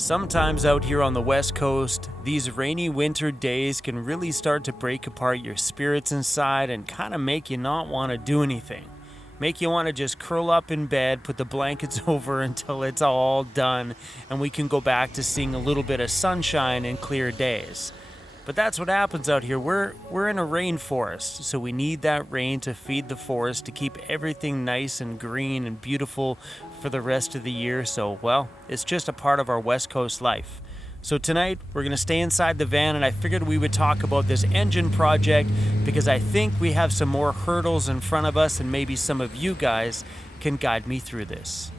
Sometimes out here on the West Coast, these rainy winter days can really start to break apart your spirits inside and kind of make you not want to do anything. Make you want to just curl up in bed, put the blankets over until it's all done, and we can go back to seeing a little bit of sunshine and clear days. But that's what happens out here. We're in a rainforest, so we need that rain to feed the forest, to keep everything nice and green and beautiful for the rest of the year. So, well, it's just a part of our West Coast life. So tonight, we're going to stay inside the van, and I figured we would talk about this engine project because I think we have some more hurdles in front of us, and maybe some of you guys can guide me through this.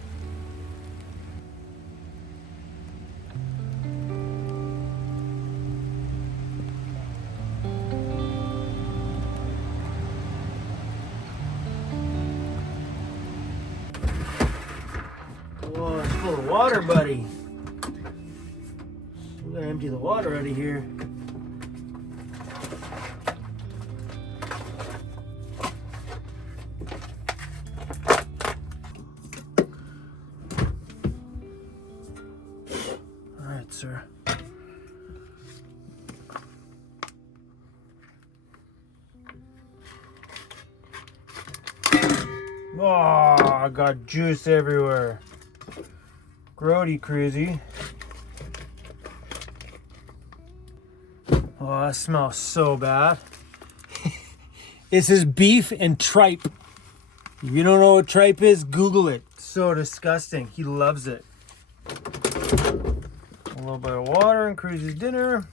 Oh, it's full of water, buddy. We're gonna empty the water out of here. All right, sir. Oh, I got juice everywhere. Grody Cruzy. Oh, that smells so bad. This is beef and tripe. If you don't know what tripe is, Google it. So disgusting. He loves it. A little bit of water in Cruzy's dinner.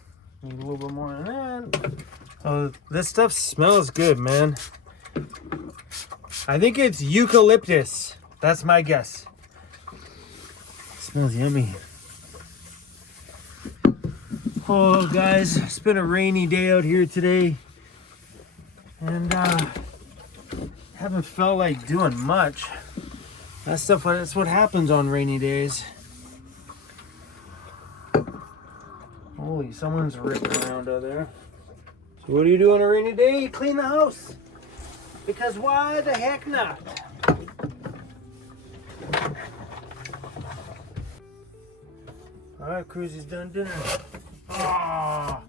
Need a little bit more than that. Oh, this stuff smells good, man. I think it's eucalyptus. That's my guess. Smells yummy. Oh, guys, it's been a rainy day out here today, and haven't felt like doing much. That's what happens on rainy days. Holy, someone's ripping around out there. So what do you do on a rainy day? You clean the house. Because why the heck not? All right, Cruzy's done dinner. Ah,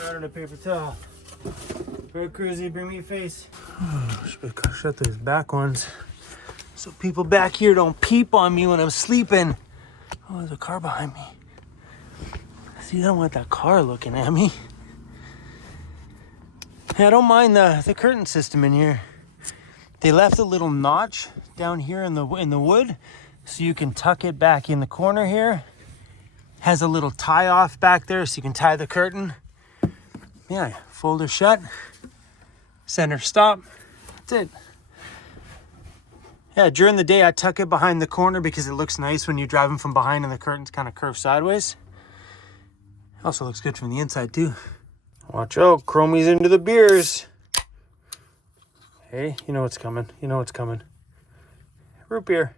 right on a paper towel. All right, Cruzy, bring me your face. Should shut those back ones so people back here don't peep on me when I'm sleeping. Oh, there's a car behind me. See, I don't want that car looking at me. Yeah, I don't mind the curtain system in here. They left a little notch down here in the wood, so you can tuck it back in the corner here. Has a little tie off back there, so you can tie the curtain. Yeah, fold her shut. Center stop. That's it. Yeah, during the day I tuck it behind the corner because it looks nice when you're driving from behind and the curtain's kind of curved sideways. Also looks good from the inside too. Watch out, Chromie's into the beers. Hey, you know what's coming. You know what's coming. Root beer.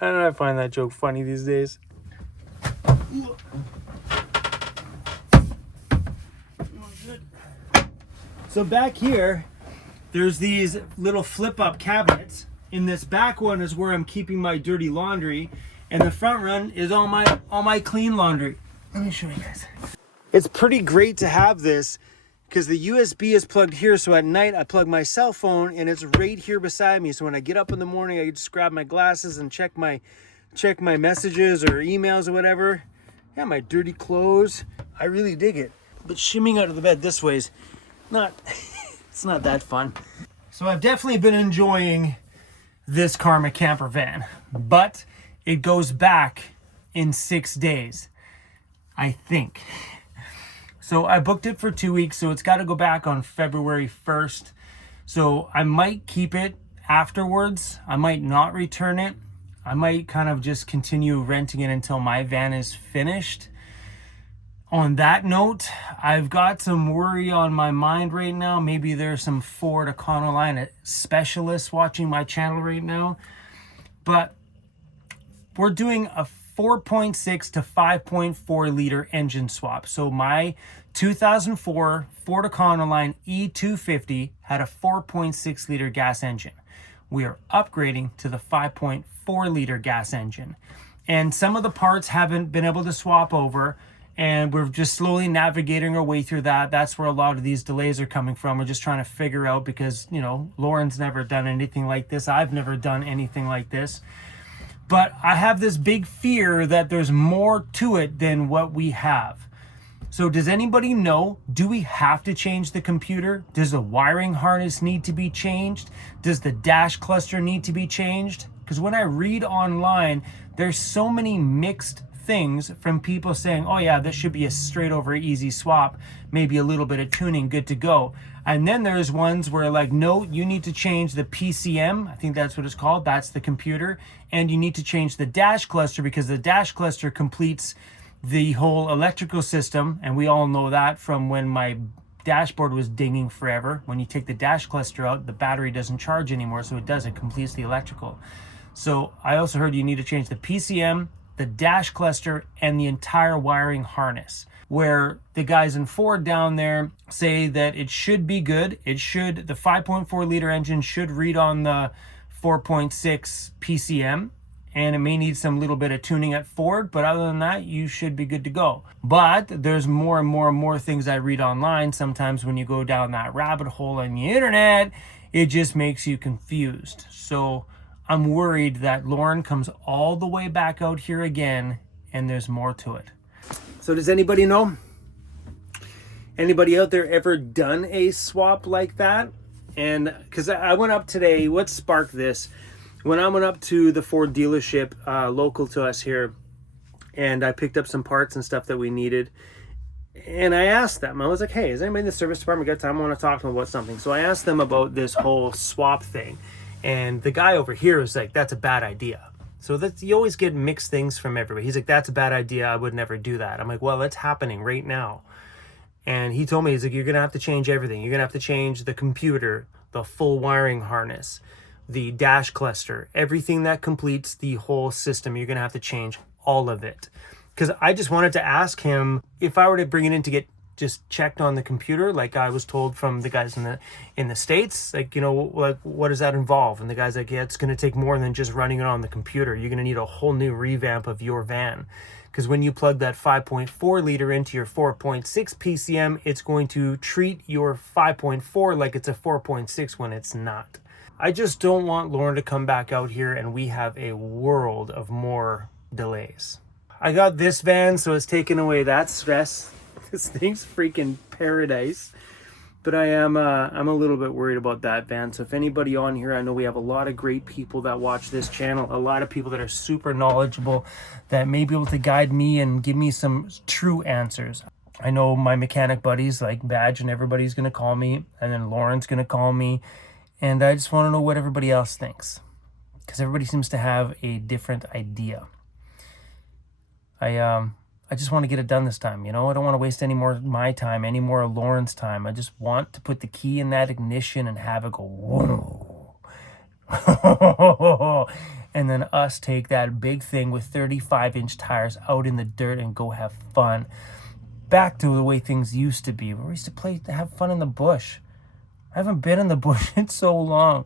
I don't know, I find that joke funny these days. So back here, there's these little flip-up cabinets. In this back one is where I'm keeping my dirty laundry, and the front one is all my clean laundry. Let me show you guys. It's pretty great to have this because the USB is plugged here, so at night I plug my cell phone and it's right here beside me. So when I get up in the morning, I can just grab my glasses and check my messages or emails or whatever. Yeah, my dirty clothes. I really dig it. But shimmying out of the bed this way is it's not that fun. So I've definitely been enjoying this Karma camper van, but it goes back in 6 days, I think. So I booked it for 2 weeks, so it's got to go back on February 1st. So I might keep it afterwards. I might not return it. I might kind of just continue renting it until my van is finished. On that note, I've got some worry on my mind right now. Maybe there's some Ford Econoline specialists watching my channel right now. But we're doing a 4.6 to 5.4 liter engine swap. So my 2004 Ford Econoline E250 had a 4.6 liter gas engine. We are upgrading to the 5.4 liter gas engine. and some of the parts haven't been able to swap over, and we're just slowly navigating our way through that. That's where a lot of these delays are coming from. We're just trying to figure out, because, you know, Lauren's never done anything like this. I've never done anything like this. But I have this big fear that there's more to it than what we have. So does anybody know, do we have to change the computer? Does the wiring harness need to be changed? Does the dash cluster need to be changed? Because when I read online, there's so many mixed things from people saying, oh yeah, this should be a straight over easy swap, maybe a little bit of tuning, good to go. And then there's ones where like, no, you need to change the PCM, I think that's what it's called, that's the computer, and you need to change the dash cluster, because the dash cluster completes the whole electrical system, and we all know that from when my dashboard was dinging forever. When you take the dash cluster out, the battery doesn't charge anymore, so it completes the electrical. So I also heard you need to change the PCM, the dash cluster, and the entire wiring harness, where the guys in Ford down there say that it should be good. The 5.4 liter engine should read on the 4.6 PCM, and it may need some little bit of tuning at Ford, but other than that, you should be good to go. But there's more and more and more things I read online. Sometimes when you go down that rabbit hole on the internet, it just makes you confused. So I'm worried that Lauren comes all the way back out here again, and there's more to it. So does anybody know? Anybody out there ever done a swap like that? And because I went up today, what sparked this? When I went up to the Ford dealership local to us here, and I picked up some parts and stuff that we needed, and I asked them, I was like, hey, has anybody in the service department got time? I want to talk to them about something. So I asked them about this whole swap thing, and the guy over here was like, that's a bad idea. So that's, you always get mixed things from everybody. He's like, that's a bad idea, I would never do that. I'm like, well, it's happening right now. And he told me, he's like, you're gonna have to change everything. You're gonna have to change the computer, the full wiring harness, the dash cluster, everything that completes the whole system. You're gonna have to change all of it. Because I just wanted to ask him, if I were to bring it in to get just checked on the computer, like I was told from the guys in the States, like, you know, like, what does that involve? And the guy's like, yeah, it's gonna take more than just running it on the computer. You're gonna need a whole new revamp of your van. Because when you plug that 5.4 liter into your 4.6 PCM, it's going to treat your 5.4 like it's a 4.6 when it's not. I just don't want Lauren to come back out here and we have a world of more delays. I got this van, so it's taken away that stress. This thing's freaking paradise. But I'm a little bit worried about that van. So if anybody on here, I know we have a lot of great people that watch this channel, a lot of people that are super knowledgeable, that may be able to guide me and give me some true answers. I know my mechanic buddies like Badge and everybody's going to call me, and then Lauren's going to call me. And I just want to know what everybody else thinks, because everybody seems to have a different idea. I just want to get it done this time, you know? I don't want to waste any more of my time, any more of Lauren's time. I just want to put the key in that ignition and have it go, whoa. And then us take that big thing with 35-inch tires out in the dirt and go have fun. Back to the way things used to be, where we used to have fun in the bush. I haven't been in the bush in so long.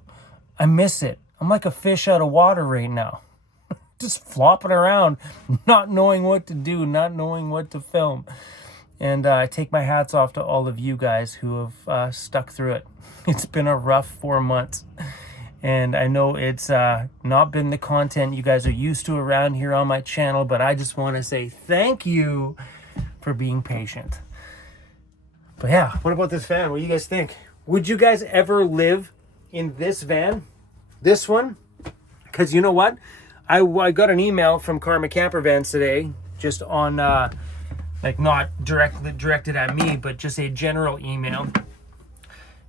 I miss it. I'm like a fish out of water right now. Just flopping around, not knowing what to do, not knowing what to film. And I take my hats off to all of you guys who have stuck through it. It's been a rough 4 months. And I know it's not been the content you guys are used to around here on my channel, but I just want to say thank you for being patient. But yeah, what about this van? What do you guys think? Would you guys ever live in this van? This one? Because you know what? I got an email from Karma Camper Vans today, just on, like not directed at me, but just a general email.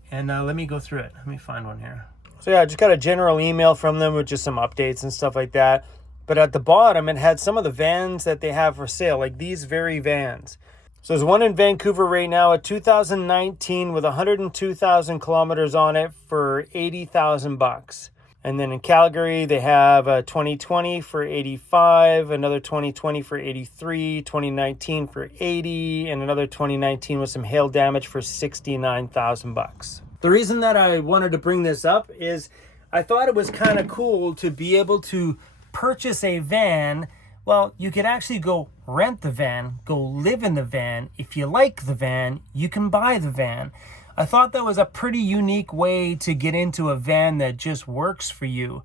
And let me go through it. Let me find one here. So yeah, I just got a general email from them with just some updates and stuff like that. But at the bottom, it had some of the vans that they have for sale, like these very vans. So there's one in Vancouver right now, a 2019 with 102,000 kilometers on it for $80,000. And then in Calgary, they have a 2020 for 85, another 2020 for 83, 2019 for 80, and another 2019 with some hail damage for $69,000. The reason that I wanted to bring this up is I thought it was kind of cool to be able to purchase a van Well, you could actually go rent the van, go live in the van. If you like the van, you can buy the van. I thought that was a pretty unique way to get into a van that just works for you.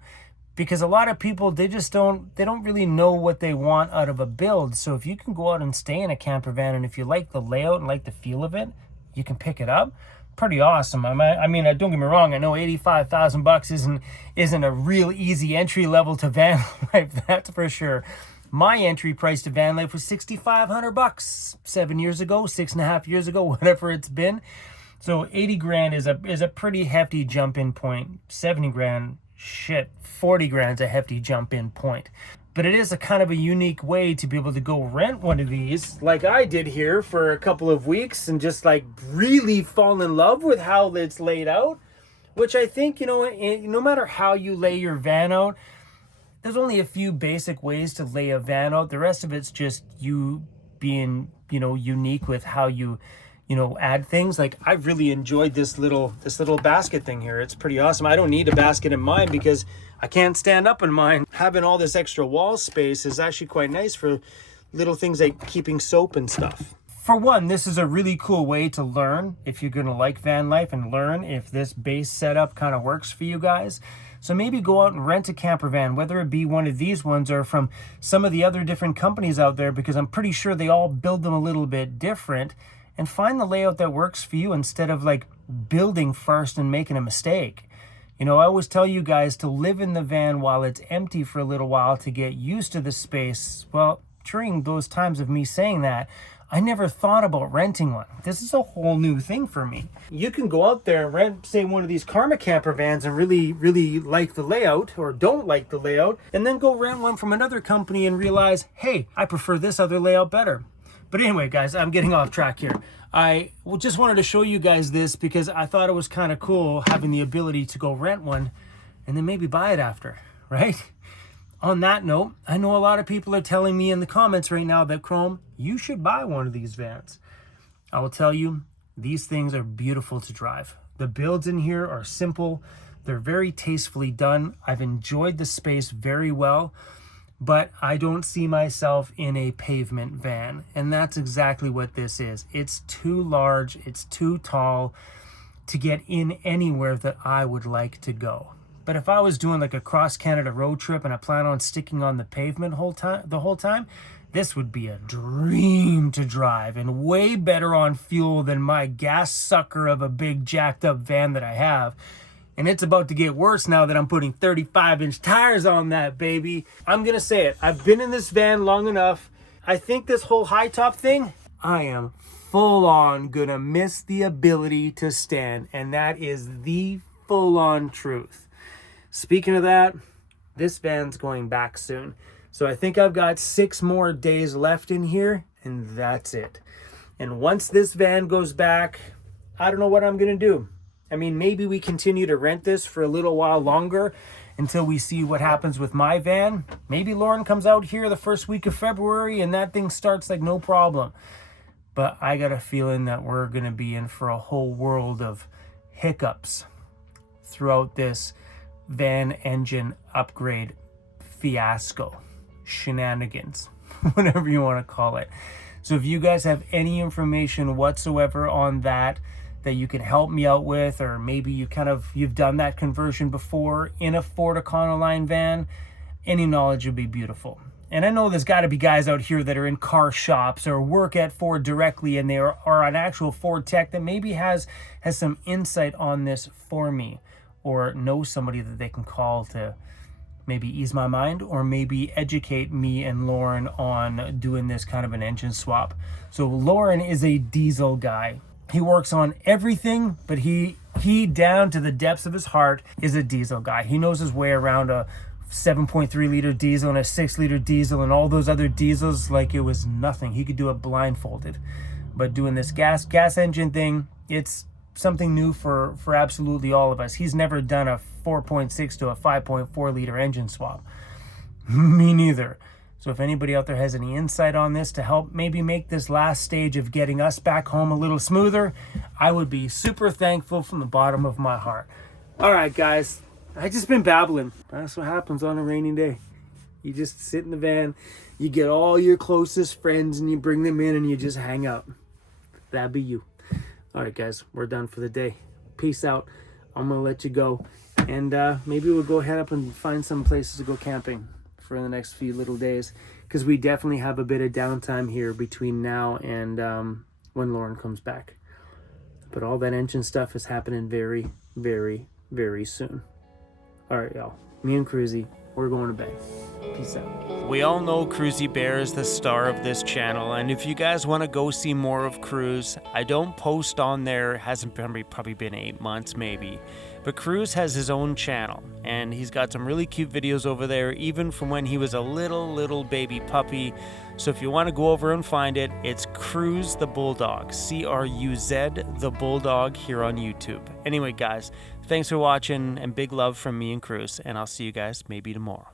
Because a lot of people, they don't really know what they want out of a build. So if you can go out and stay in a camper van, and if you like the layout and like the feel of it, you can pick it up. Pretty awesome. I mean, don't get me wrong. I know $85,000 isn't a real easy entry level to van life. That's for sure. My entry price to van life was $6,500 7 years ago, 6.5 years ago, whatever it's been. So 80 grand is a pretty hefty jump in point. 70 grand, shit, 40 grand is a hefty jump in point. But it is a kind of a unique way to be able to go rent one of these like I did here for a couple of weeks and just like really fall in love with how it's laid out, which I think, no matter how you lay your van out, there's only a few basic ways to lay a van out. The rest of it's just you being, unique with how you add things. Like I really enjoyed this little basket thing here. It's pretty awesome. I don't need a basket in mine because I can't stand up in mine. Having all this extra wall space is actually quite nice for little things like keeping soap and stuff. For one, this is a really cool way to learn if you're going to like van life and learn if this base setup kind of works for you guys. So maybe go out and rent a camper van, whether it be one of these ones or from some of the other different companies out there, because I'm pretty sure they all build them a little bit different. And find the layout that works for you instead of like building first and making a mistake. I always tell you guys to live in the van while it's empty for a little while to get used to the space. Well, during those times of me saying that, I never thought about renting one. This is a whole new thing for me. You can go out there and rent, say, one of these Karma camper vans and really, really like the layout or don't like the layout, and then go rent one from another company and realize, hey, I prefer this other layout better. But anyway, guys, I'm getting off track here. I just wanted to show you guys this because I thought it was kind of cool having the ability to go rent one and then maybe buy it after, right? On that note, I know a lot of people are telling me in the comments right now that, Chrome, you should buy one of these vans. I will tell you, these things are beautiful to drive. The builds in here are simple. They're very tastefully done. I've enjoyed the space very well. But I don't see myself in a pavement van. And that's exactly what this is. It's too large, it's too tall to get in anywhere that I would like to go. But if I was doing like a cross-Canada road trip and I plan on sticking on the pavement the whole time, this would be a dream to drive and way better on fuel than my gas sucker of a big jacked up van that I have. And it's about to get worse now that I'm putting 35-inch tires on that baby. I'm going to say it. I've been in this van long enough. I think this whole high top thing, I am full on going to miss the ability to stand. And that is the full on truth. Speaking of that, this van's going back soon. So I think I've got 6 more days left in here and that's it. And once this van goes back, I don't know what I'm going to do. I mean, maybe we continue to rent this for a little while longer until we see what happens with my van. Maybe Lauren comes out here the first week of February and that thing starts like no problem. But I got a feeling that we're going to be in for a whole world of hiccups throughout this van engine upgrade fiasco, shenanigans, whatever you want to call it. So if you guys have any information whatsoever on that you can help me out with, or maybe you've done that conversion before in a Ford Econoline van, any knowledge would be beautiful. And I know there's got to be guys out here that are in car shops or work at Ford directly and they are an actual Ford tech that maybe has some insight on this for me, or know somebody that they can call to maybe ease my mind or maybe educate me and Lauren on doing this kind of an engine swap. So Lauren is a diesel guy. He works on everything, but he down to the depths of his heart is a diesel guy. He knows his way around a 7.3 liter diesel and a 6 liter diesel and all those other diesels like it was nothing. He could do it blindfolded. But doing this gas engine thing, it's something new for absolutely all of us. He's never done a 4.6 to a 5.4 liter engine swap. Me neither. So if anybody out there has any insight on this to help maybe make this last stage of getting us back home a little smoother, I would be super thankful from the bottom of my heart. All right, guys, I just been babbling. That's what happens on a rainy day. You just sit in the van, You get all your closest friends and you bring them in and you just hang out. That'd be you. All right, guys, we're done for the day. Peace out. I'm gonna let you go, and maybe we'll go head up and find some places to go camping for the next few little days, because we definitely have a bit of downtime here between now and when Lauren comes back. But all that engine stuff is happening very, very, very soon. All right, y'all. Me and Cruzy, we're going to bed. Peace out. We all know Cruzy Bear is the star of this channel, and if you guys want to go see more of Cruz, I don't post on there. Hasn't probably been 8 months maybe, but Cruz has his own channel, and he's got some really cute videos over there, even from when he was a little baby puppy. So if you want to go over and find it, it's Cruz the Bulldog, C-R-U-Z the Bulldog, here on YouTube. Anyway, guys, thanks for watching, and big love from me and Cruz, and I'll see you guys maybe tomorrow.